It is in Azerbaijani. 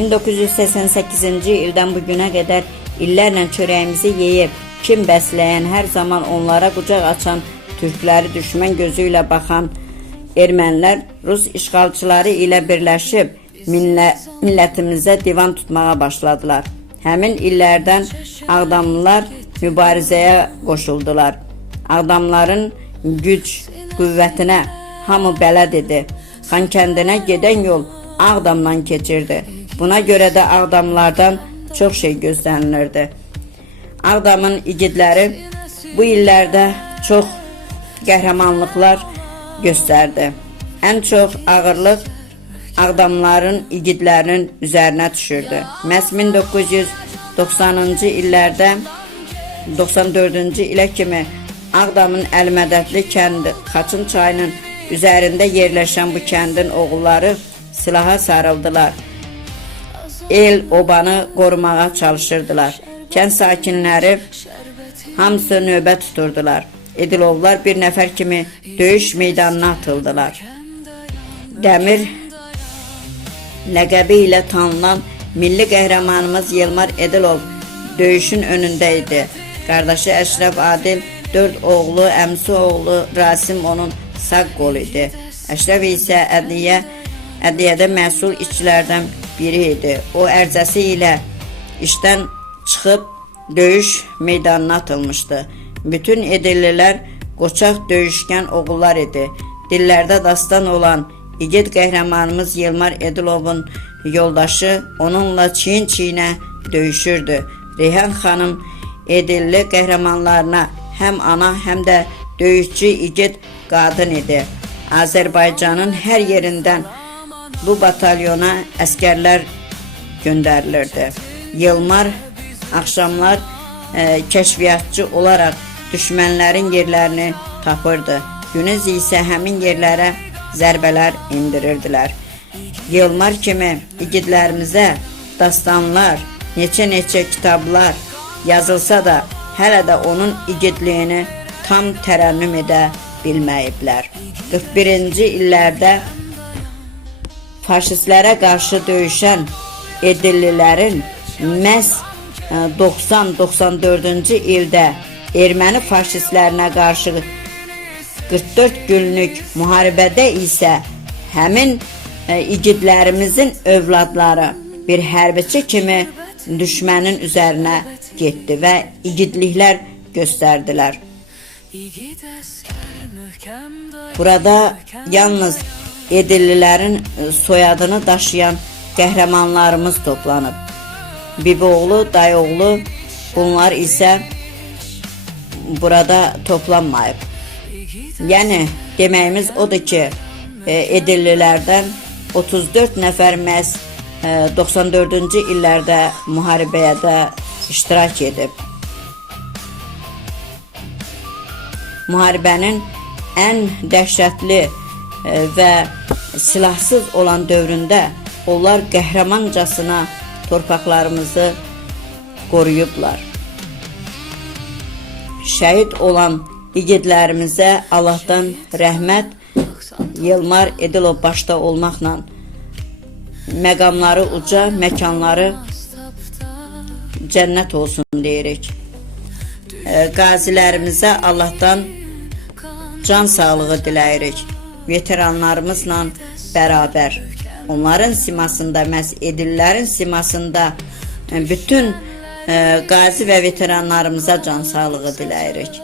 1988-ci ildən bugüne qədər illərlə çörəyimizi yeyib, kim bəsləyən, hər zaman onlara qucaq açan, türkləri düşmən gözü ilə baxan ermənilər Rus işğalçıları ilə birləşib millətimizə divan tutmağa başladılar. Həmin illərdən Ağdamlılar mübarizəyə qoşuldular. Ağdamların güc, qüvvətinə hamı bələd idi. Xankəndinə gedən yol Ağdamdan keçirdi. Buna görə də Ağdamlardan çox şey gözlənilirdi. Ağdamın igidləri bu illərdə çox qəhrəmanlıqlar göstərdi. Ən çox ağırlıq Ağdamların igidlərinin üzərinə düşürdü. Məhz 1990-cı illərdə 94-cü ilə kimi Ağdamın Əlmədədli kəndi Xaçın çayının üzərində yerləşən bu kəndin oğulları silaha sarıldılar. El obanı qorumağa çalışırdılar. Kənd sakinləri hamısı növbə tuturdular. Edilovlar bir nəfər kimi döyüş meydanına atıldılar. Dəmir ləqəbi ilə tanınan milli qəhrəmanımız Yılmar Edilov döyüşün önündə idi. Qardaşı Əşrəf Adil, 4 oğlu, əmsi oğlu Rasim onun sağ qolu idi. Əşrəf isə ədliyyədə məsul işçilərdən biri idi. O ərzəsi ilə işdən çıxıb döyüş meydanına atılmışdı. Bütün edillilər qoçaq döyüşkən oğullar idi. Dillərdə dastan olan igid qəhrəmanımız Yılmar Edilovun yoldaşı onunla çiyin-çiyinə döyüşürdü. Reyhan xanım edilli qəhrəmanlarına həm ana, həm də döyüşçü igid qadın idi. Azərbaycanın hər yerindən bu batalyona əskərlər göndərilirdi. Yılmar axşamlar kəşfiyyatçı olaraq düşmənlərin yerlərini tapırdı. Gündüz isə həmin yerlərə zərbələr indirirdilər. Yılmar kimi igidlərimizə dastanlar, neçə kitablar yazılsa da hələ də onun igidliyini tam tərənnüm edə bilməyiblər. 41-ci illərdə faşistlərə qarşı döyüşən edillilərin məhz 90-94-cü ildə erməni faşistlərinə qarşı 44 günlük müharibədə isə həmin igidlərimizin övladları bir hərbiçi kimi düşmənin üzərinə getdi və igidliklər göstərdilər. Burada yalnız edillilərin soyadını daşıyan qəhrəmanlarımız toplanıb. Bibioğlu, dayıoğlu bunlar isə burada toplanmayıb. Yəni deməyimiz odur ki, edillilərdən 34 nəfər məhz 94-cü illərdə müharibəyə də iştirak edib. Müharibənin ən dəhşətli və silahsız olan dövründə onlar qəhrəmancasına torpaqlarımızı qoruyublar. Şəhid olan igidlərimizə Allahdan rəhmət, Yılmar Edilov başda olmaqla məqamları uca, məkanları cənnət olsun deyirik. Qazilərimizə Allahdan can sağlığı diləyirik. Veteranlarımızla bərabər. Onların simasında, məhz edillərin simasında bütün qazi və veteranlarımıza can sağlığı diləyirik.